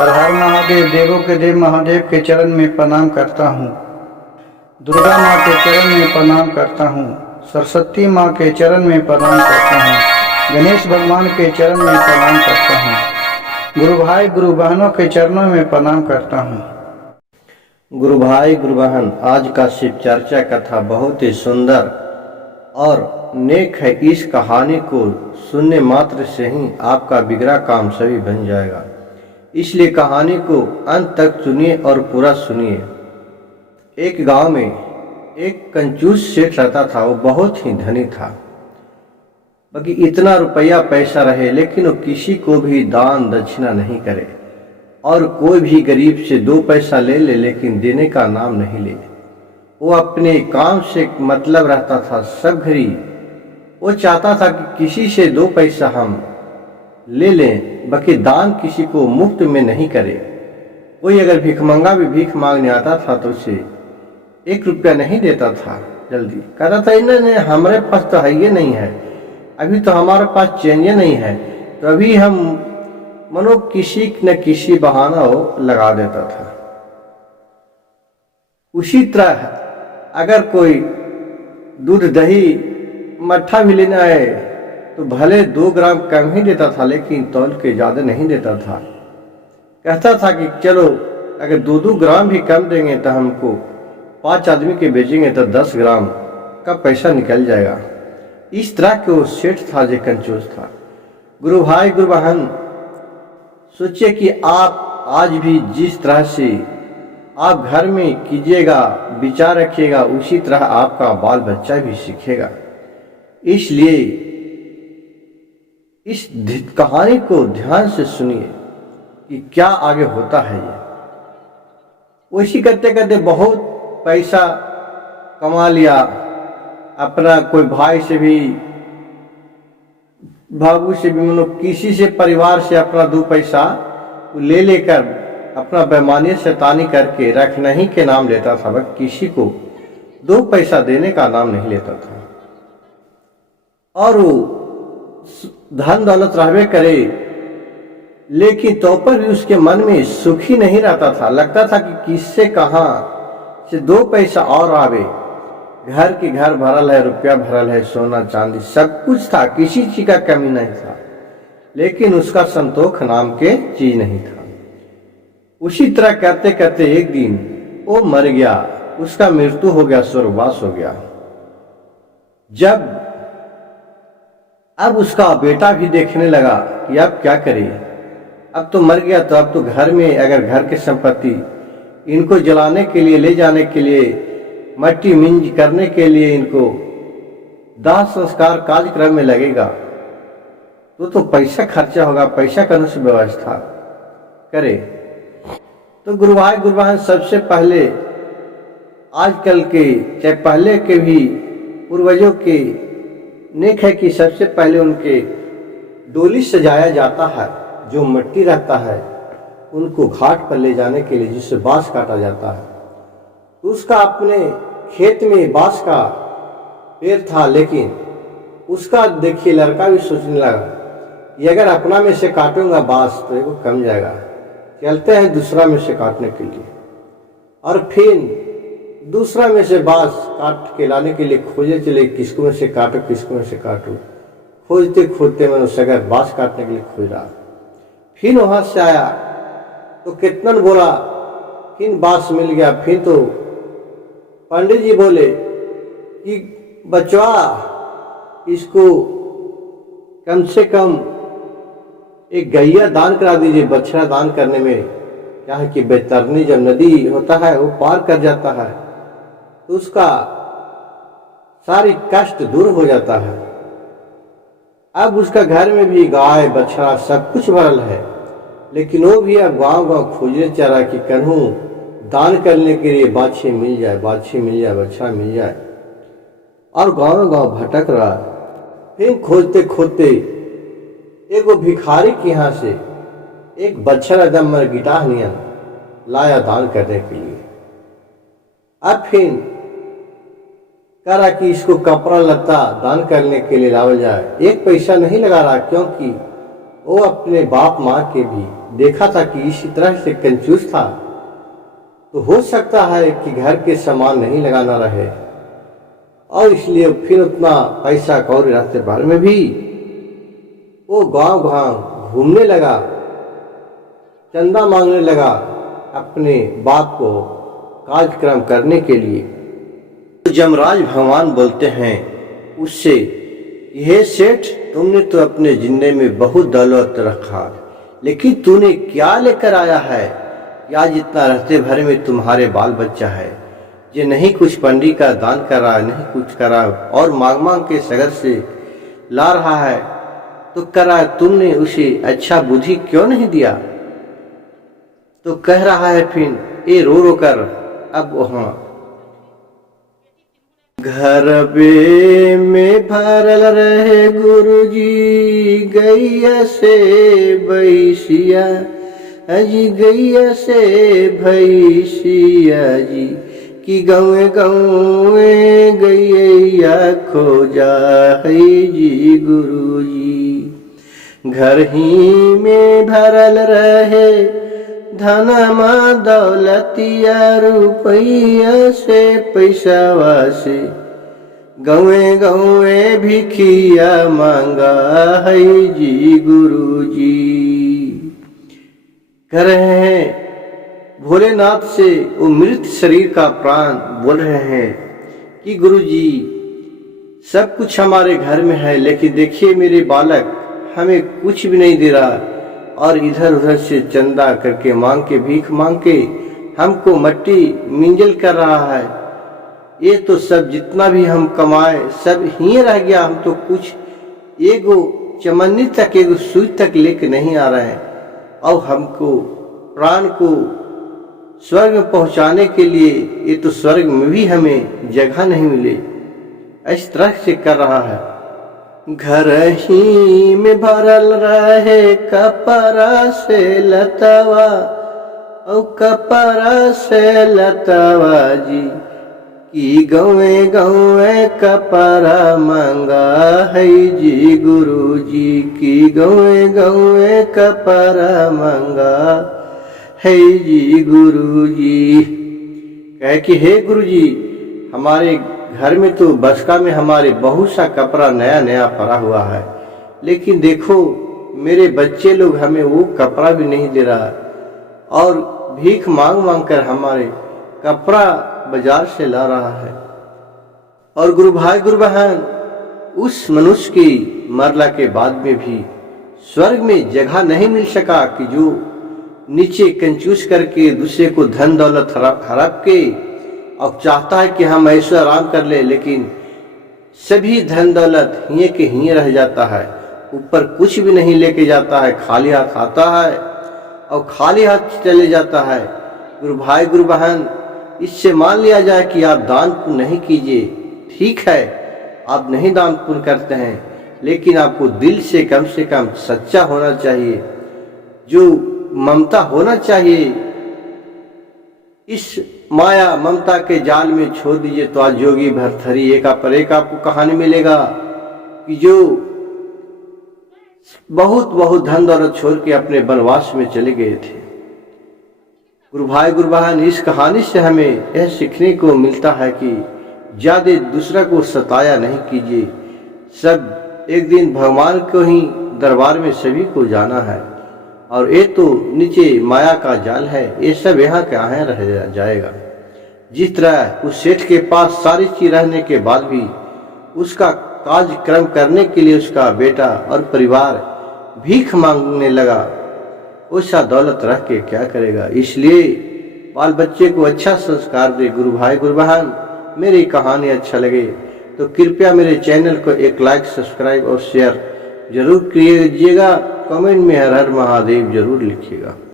हर हर महादेव, देवों के देव महादेव के चरण में प्रणाम करता हूँ। दुर्गा माँ के चरण में प्रणाम करता हूँ। सरस्वती माँ के चरण में प्रणाम करता हूँ। गणेश भगवान के चरण में प्रणाम करता हूँ। गुरु भाई गुरु बहनों के चरणों में प्रणाम करता हूँ। गुरु भाई गुरु बहन, आज का शिव चर्चा कथा बहुत ही सुंदर और नेक है। इस कहानी को सुनने मात्र से ही आपका बिगड़ा काम सभी बन जाएगा, इसलिए कहानी को अंत तक सुनिए और पूरा सुनिए। एक गांव में एक कंजूस सेठ रहता था। वो बहुत ही धनी था, बाकी इतना रुपया पैसा रहे लेकिन वो किसी को भी दान दक्षिणा नहीं करे और कोई भी गरीब से 2 पैसा ले ले लेकिन देने का नाम नहीं ले। वो अपने काम से मतलब रहता था सब घड़ी। वो चाहता था कि किसी से 2 पैसा हम ले लें, बाकी दान किसी को मुफ्त में नहीं करे। कोई अगर भिखमंगा भी भीख मांगने आता था तो उसे 1 रुपया नहीं देता था। जल्दी कहता था इन्हें हमारे पास तो है ये नहीं है, अभी तो हमारे पास चेंज नहीं है, तो अभी हम मनो किसी न किसी बहाना वो लगा देता था। उसी तरह अगर कोई दूध दही मट्ठा भी लेना है तो भले 2 ग्राम कम ही देता था लेकिन तौल के ज़्यादा नहीं देता था। कहता था कि चलो अगर 2-2 ग्राम भी कम देंगे तो हमको 5 आदमी के बेचेंगे तो 10 ग्राम का पैसा निकल जाएगा। इस तरह के वो सेठ था जो कंजूस था। गुरु भाई गुरु बहन, सोचिए कि आप आज भी जिस तरह से आप घर में कीजिएगा, विचार रखिएगा, उसी तरह आपका बाल बच्चा भी सीखेगा। इसलिए इस कहानी को ध्यान से सुनिए कि क्या आगे होता है। ये वैसी करते करते बहुत पैसा कमा लिया। अपना कोई भाई से भी, भाभू से भी, मतलब किसी से, परिवार से अपना 2 पैसा ले लेकर अपना बेईमानी शैतानी करके रखना ही के नाम लेता था, वह किसी को 2 पैसा देने का नाम नहीं लेता था। और वो धन दौलत रहबे करे लेकिन तो पर भी उसके मन में सुखी नहीं रहता था। लगता था कि किससे कहाँ से 2 पैसा और आवे। घर की घर भरल है, रुपया भरल है, सोना चांदी सब कुछ था, किसी चीज का कमी नहीं था, लेकिन उसका संतोष नाम के चीज नहीं था। उसी तरह करते करते एक दिन वो मर गया, उसका मृत्यु हो गया, स्वर्गवास हो गया। जब अब उसका बेटा भी देखने लगा कि अब क्या करे, अब तो मर गया, तो अब तो घर में अगर घर की संपत्ति इनको जलाने के लिए, ले जाने के लिए, मट्टी मिंज करने के लिए, इनको दाह संस्कार कार्यक्रम में लगेगा तो पैसा खर्चा होगा, पैसा करने से व्यवस्था करे। तो गुरु भाई गुरु बहन, सबसे पहले आजकल के चाहे पहले के भी पूर्वजों के नेक है कि सबसे पहले उनके डोली सजाया जाता है। जो मिट्टी रहता है उनको घाट पर ले जाने के लिए, जिससे बांस काटा जाता है, तो उसका अपने खेत में बांस का पेड़ था, लेकिन उसका देखिए लड़का भी सोचने लगा कि अगर अपना में से काटूंगा बांस तो एक कम जाएगा, चलते हैं दूसरा में से काटने के लिए। और फिर दूसरा में से बांस काट के लाने के लिए खोजे चले, किसको में से काटो, किसको में से काटो। खोजते खोजते मैंने सगर बांस काटने के लिए खोज रहा। फिर वहां से आया तो कितना बोला, फिर बांस मिल गया। फिर तो पंडित जी बोले कि बचवा, इसको कम से कम एक गैया दान करा दीजिए। बछड़ा दान करने में क्या है कि बैतरनी जब नदी होता है वो पार कर जाता है तो उसका सारी कष्ट दूर हो जाता है। अब उसका घर में भी गाय बछड़ा सब कुछ भरल है, लेकिन वो भी अब गांव गांव खोजने चल रहा कि कन्हू दान करने के लिए बाछी मिल जाए, बाछी मिल जाए, बछड़ा मिल जाए, और गांव गांव भटक रहा है। फिर खोजते खोजते एक वो भिखारी के यहाँ से एक बछड़ा एकदम मर गिटाह नियन लाया दान करने के लिए। अब फिर कह रहा कि इसको कपड़ा लत्ता दान करने के लिए लावल जाए। 1 पैसा नहीं लगा रहा, क्योंकि वो अपने बाप माँ के भी देखा था कि इसी तरह से कंजूस था, तो हो सकता है कि घर के सामान नहीं लगाना रहे, और इसलिए फिर उतना पैसा कौड़ी रास्ते भर में भी वो गांव गांव घूमने लगा, चंदा मांगने लगा अपने बाप को कार्यक्रम करने के लिए। तो जमराज भगवान बोलते हैं उससे, यह सेठ, तुमने तो अपने जिंदगी में बहुत दौलत रखा, लेकिन तूने क्या लेकर आया है? या जितना रास्ते भर में तुम्हारे बाल बच्चा है, ये नहीं कुछ पंडी का दान कर रहा, नहीं कुछ करा, और मांग मांग के सगर से ला रहा है, तो करा तुमने उसे अच्छा बुद्धि क्यों नहीं दिया? तो कह रहा है फिर ये रो रो कर, अब वहाँ घर बे में भरल रहे गुरुजी गैया से भैसिया, अजी गैया से भैसिया जी, कि गाँवे गाँवे गैया खो जा है जी गुरुजी। घर ही में भरल रहे धनमा दौलतिया रुपैया से पैसावा से, गौए गौए भिखिया मांगा है जी गुरुजी। कह रहे हैं भोलेनाथ से वो मृत शरीर का प्राण बोल रहे हैं कि गुरुजी सब कुछ हमारे घर में है, लेकिन देखिए मेरे बालक हमें कुछ भी नहीं दे रहा, और इधर उधर से चंदा करके मांग के भीख मांग के हमको मट्टी मिंजल कर रहा है। ये तो सब जितना भी हम कमाए सब ही रह गया, हम तो कुछ एगो चमन्नी तक एगो सुई तक लेके नहीं आ रहे हैं, और हमको प्राण को स्वर्ग में पहुंचाने के लिए ये तो स्वर्ग में भी हमें जगह नहीं मिले, इस तरह से कर रहा है। घर ही में भरल रहे कपड़ा से लतवा, और कपड़ा से लतवा जी, कि गौए गौए कपड़ा मांगा है जी गुरुजी, की गौए गौए कपड़ा मांगा है जी गुरुजी। कहे कि हे गुरुजी, हमारे घर में तो बसका में हमारे बहुत सा कपड़ा नया नया पड़ा हुआ है, लेकिन देखो मेरे बच्चे लोग हमें वो कपड़ा भी नहीं दे रहा, और भीख मांग मांग कर हमारे कपड़ा बाजार से ला रहा है। और गुरु भाई गुरु बहन, उस मनुष्य की मरला के बाद में भी स्वर्ग में जगह नहीं मिल सका, कि जो नीचे कंजूस करके दूसरे को धन दौलत हड़प के अब चाहता है कि हम ऐसे आराम कर ले, लेकिन सभी धन दौलत हिये के हिये रह जाता है, ऊपर कुछ भी नहीं लेके जाता है, खाली हाथ आता है और खाली हाथ चले जाता है। गुरु भाई गुरु बहन, इससे मान लिया जाए कि आप दान पुण्य नहीं कीजिए, ठीक है आप नहीं दान पुण्य करते हैं, लेकिन आपको दिल से कम सच्चा होना चाहिए, जो ममता होना चाहिए। इस माया ममता के जाल में छोड़ दीजिए, तो आज जोगी भरथरी एका पर एक आपको कहानी मिलेगा कि जो बहुत बहुत धन दौलत छोड़ के अपने वनवास में चले गए थे। गुरु भाई गुरु बहन, इस कहानी से हमें यह सीखने को मिलता है कि ज्यादा दूसरा को सताया नहीं कीजिए, सब एक दिन भगवान को ही दरबार में सभी को जाना है, और ये तो नीचे माया का जाल है, ये सब यहाँ के यहाँ रह जाएगा। जिस तरह उस सेठ के पास सारी चीज रहने के बाद भी उसका कार्यक्रम करने के लिए उसका बेटा और परिवार भीख मांगने लगा, वैसा दौलत रख के क्या करेगा। इसलिए बाल बच्चे को अच्छा संस्कार दे। गुरु भाई गुरु बहन, मेरी कहानी अच्छा लगे तो कृपया मेरे चैनल को एक लाइक, सब्सक्राइब और शेयर जरूर कीजिएगा। कमेंट में हर हर महादेव जरूर लिखिएगा।